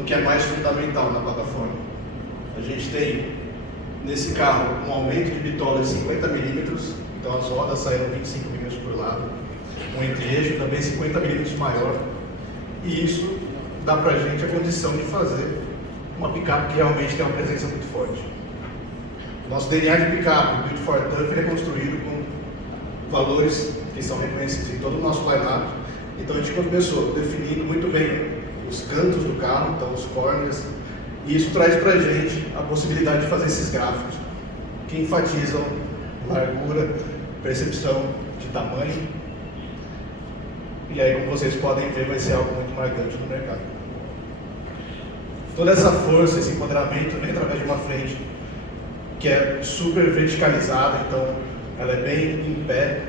no que é mais fundamental na plataforma. A gente tem, nesse carro, um aumento de bitola de 50 milímetros, então as rodas saíram 25 milímetros por lado, um entre-eixo também 50 milímetros maior, e isso dá para a gente a condição de fazer uma picape que realmente tem uma presença muito forte. Nosso DNA de picape, Built for Tough, é construído com valores que são reconhecidos em todo o nosso line-up. Então a gente começou definindo muito bem os cantos do carro, então os corners, e isso traz para a gente a possibilidade de fazer esses gráficos que enfatizam largura, percepção de tamanho, e aí, como vocês podem ver, vai ser algo muito marcante no mercado. Toda essa força, esse empoderamento vem através de uma frente que é super verticalizada, então ela é bem em pé,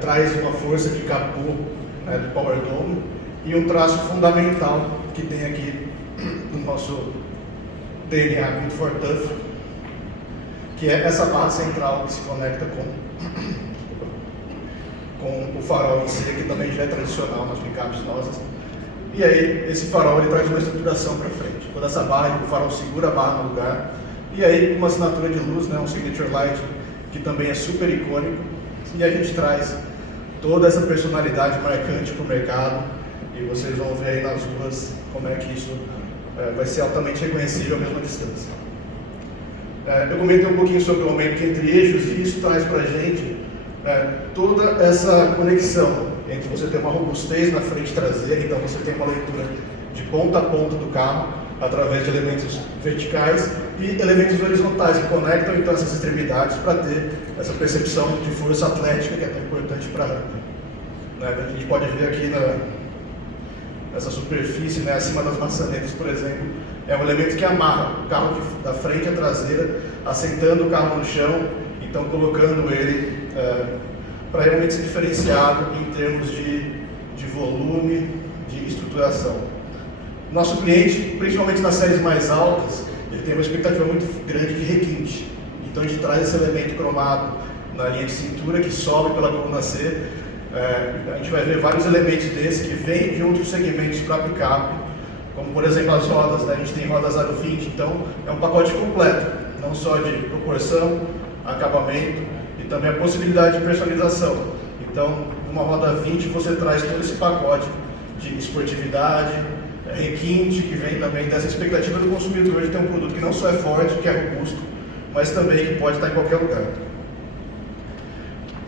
traz uma força de capô, do Power Dome, e um traço fundamental que tem aqui no nosso DNA Built for Tough, que é essa barra central que se conecta com o farol em si, que também já é tradicional nas picapes nossas. E aí, esse farol ele traz uma estruturação para frente. Toda essa barra, o farol segura a barra no lugar. E aí, uma assinatura de luz, um signature light, que também é super icônico. E a gente traz toda essa personalidade marcante para o mercado. E vocês vão ver aí nas ruas como é que isso vai ser altamente reconhecível à mesma distância. Eu comentei um pouquinho sobre o aumento entre eixos, e isso traz para a gente toda essa conexão entre você ter uma robustez na frente traseira, então você tem uma leitura de ponta a ponta do carro através de elementos verticais e elementos horizontais que conectam então essas extremidades para ter essa percepção de força atlética que é tão importante para a rampa. A gente pode ver aqui nessa superfície, acima das maçanetas, por exemplo, é um elemento que amarra o carro da frente à traseira, assentando o carro no chão, então colocando ele para realmente ser diferenciado em termos de volume, de estruturação. Nosso cliente, principalmente nas séries mais altas, ele tem uma expectativa muito grande de requinte. Então a gente traz esse elemento cromado na linha de cintura que sobe pela coluna C. A gente vai ver vários elementos desses que vêm de outros segmentos para picape, como por exemplo as rodas, a gente tem rodas aro 20, então é um pacote completo, não só de proporção, acabamento e também a possibilidade de personalização. Então, numa roda 20 você traz todo esse pacote de esportividade, requinte, que vem também dessa expectativa do consumidor de ter um produto que não só é forte, que é robusto, mas também que pode estar em qualquer lugar.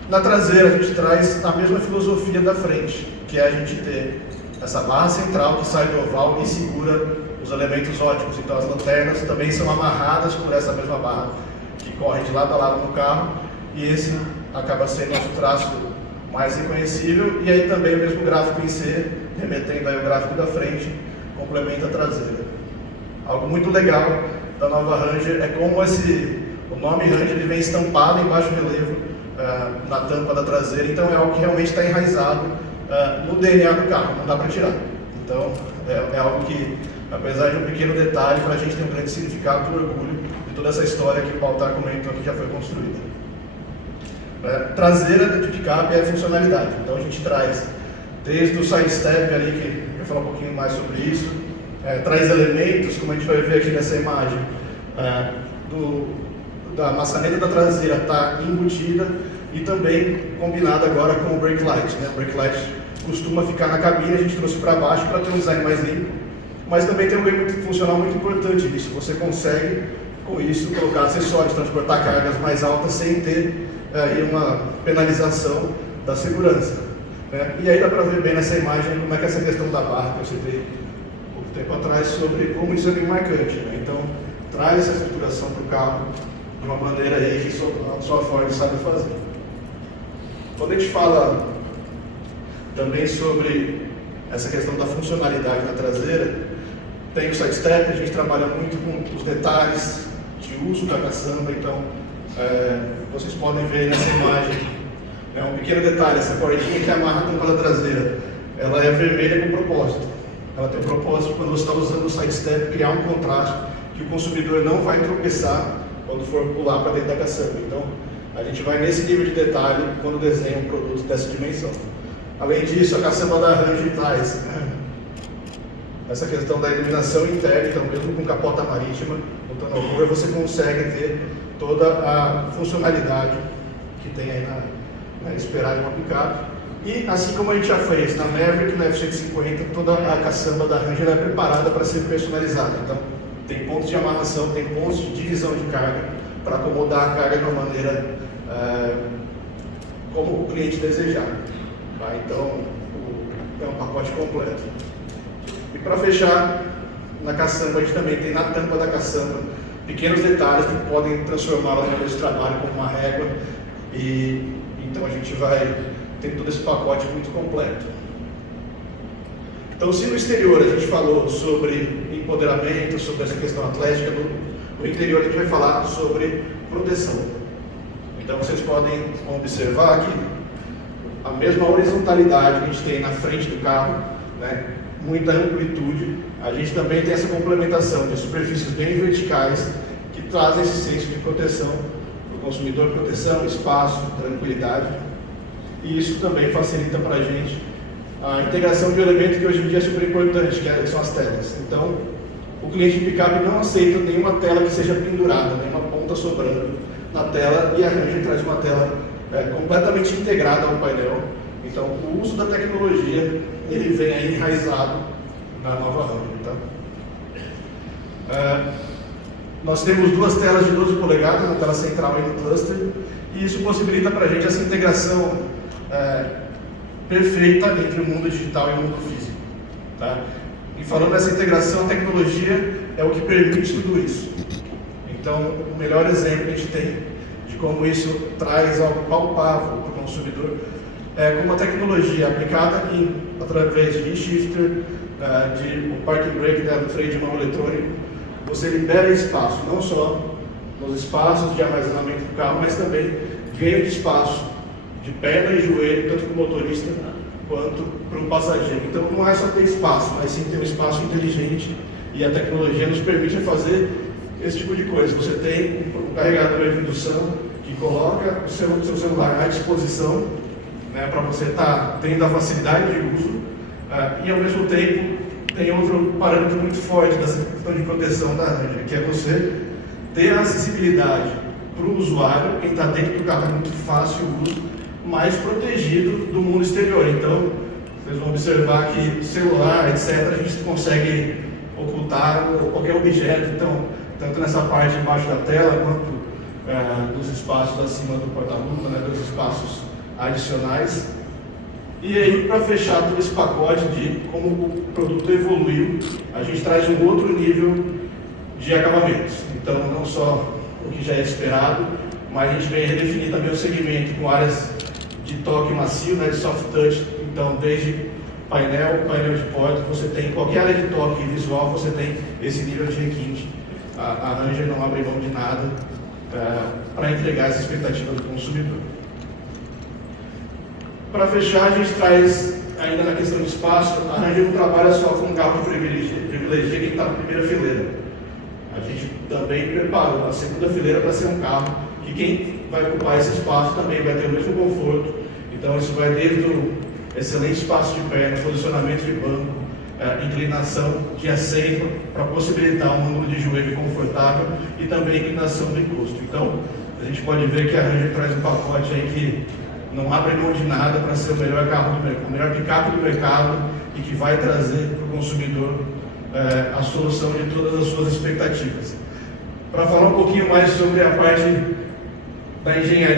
Na traseira a gente traz a mesma filosofia da frente, que é a gente ter essa barra central que sai do oval e segura os elementos óticos. Então as lanternas também são amarradas por essa mesma barra que corre de lado a lado no carro, e esse acaba sendo nosso traço mais reconhecível, e aí também o mesmo gráfico em C, remetendo aí o gráfico da frente, complementa a traseira. Algo muito legal da nova Ranger é como o nome Ranger ele vem estampado em baixo relevo na tampa da traseira, então é algo que realmente está enraizado no DNA do carro, não dá para tirar. Então é algo que, apesar de um pequeno detalhe, para a gente tem um grande significado e orgulho de toda essa história que o Baltar comentou que já foi construída. Traseira de picape é funcionalidade, então a gente traz desde o side step ali, que eu vou falar um pouquinho mais sobre isso, traz elementos, como a gente vai ver aqui nessa imagem, da maçaneta da traseira está embutida e também combinada agora com o brake light. O brake light costuma ficar na cabine, a gente trouxe para baixo para ter um design mais limpo, mas também tem um ganho funcional muito importante nisso. Você consegue, com isso, colocar acessórios, transportar cargas mais altas sem ter uma penalização da segurança. E aí dá para ver bem nessa imagem como é que essa questão da barra que eu citei pouco tempo atrás sobre como isso é bem marcante. Então, traz essa estruturação para o carro de uma maneira aí que só a Ford sabe fazer. Quando a gente fala também sobre essa questão da funcionalidade na traseira, tem o side step, a gente trabalha muito com os detalhes de uso da caçamba, então vocês podem ver nessa imagem um pequeno detalhe, essa cordinha que amarra a tampa da traseira, ela é vermelha com propósito. Ela tem um propósito quando você está usando o side step, criar um contraste que o consumidor não vai tropeçar quando for pular para dentro da caçamba. Então, a gente vai nesse nível de detalhe quando desenha um produto dessa dimensão. Além disso, a caçamba da Ranger traz essa questão da iluminação interna, então mesmo com capota marítima, no tonal você consegue ter toda a funcionalidade que tem aí na esperar de uma picape. E assim como a gente já fez na Maverick, na F-150, toda a caçamba da Ranger é preparada para ser personalizada. Então tem pontos de amarração, tem pontos de divisão de carga para acomodar a carga de uma maneira como o cliente desejar. Tá? Então é um pacote completo. E para fechar, na caçamba a gente também tem na tampa da caçamba pequenos detalhes que podem transformá-la no de trabalho como uma régua, e então a gente vai ter todo esse pacote muito completo. Então, se no exterior a gente falou sobre empoderamento, sobre essa questão atlética, no interior a gente vai falar sobre proteção. Então vocês podem observar que a mesma horizontalidade que a gente tem na frente do carro, né, muita amplitude, a gente também tem essa complementação de superfícies bem verticais que trazem esse senso de proteção para o consumidor, proteção, espaço, tranquilidade, e isso também facilita para a gente a integração de um elemento que hoje em dia é super importante, que são as telas. Então, o cliente de picape não aceita nenhuma tela que seja pendurada, nenhuma ponta sobrando na tela, e a Ranger traz uma tela completamente integrada ao painel. Então, o uso da tecnologia, ele vem aí enraizado na nova Ranger. Tá? Nós temos duas telas de 12 polegadas, uma tela central e no cluster, e isso possibilita para a gente essa integração perfeita entre o mundo digital e o mundo físico. Tá? E falando dessa integração, a tecnologia é o que permite tudo isso. Então, o melhor exemplo que a gente tem de como isso traz algo palpável para o consumidor é como a tecnologia aplicada através de e-shifter, de o parking brake, do freio de mão eletrônico, você libera espaço, não só nos espaços de armazenamento do carro, mas também ganho de espaço de perna e joelho, tanto para o motorista quanto para o passageiro. Então não é só ter espaço, mas sim ter um espaço inteligente, e a tecnologia nos permite fazer esse tipo de coisa. Você tem um carregador de indução que coloca o seu celular à disposição, né, para você estar tendo a facilidade de uso, e ao mesmo tempo tem outro parâmetro muito forte dessa questão de proteção da Ranger, que é você ter a acessibilidade para o usuário, quem está dentro do carro é muito fácil o uso, mais protegido do mundo exterior. Então, vocês vão observar que celular, etc., a gente consegue ocultar qualquer objeto, então, tanto nessa parte embaixo da tela, quanto dos espaços acima do porta-luva, né, dos espaços adicionais. E aí, para fechar todo esse pacote de como o produto evoluiu, a gente traz um outro nível de acabamentos. Então, não só o que já é esperado, mas a gente vem redefinir também o segmento com áreas de toque macio, né, de soft touch. Então, desde painel de porta, você tem qualquer área de toque visual, você tem esse nível de requinte. A Ranger não abre mão de nada para entregar essa expectativa do consumidor. Para fechar, a gente traz, ainda na questão de espaço, a Ranger não trabalha só com um carro que privilegia quem está na primeira fileira. A gente também preparou a segunda fileira para ser um carro que quem vai ocupar esse espaço também vai ter o mesmo conforto. Então isso vai desde o excelente espaço de perna, posicionamento de banco, inclinação de assento para possibilitar um ângulo de joelho confortável e também inclinação do encosto. Então a gente pode ver que a Ranger traz um pacote aí que não abre mão de nada para ser o melhor carro do mercado, o melhor picape do mercado, e que vai trazer para o consumidor a solução de todas as suas expectativas. Para falar um pouquinho mais sobre a parte da engenharia,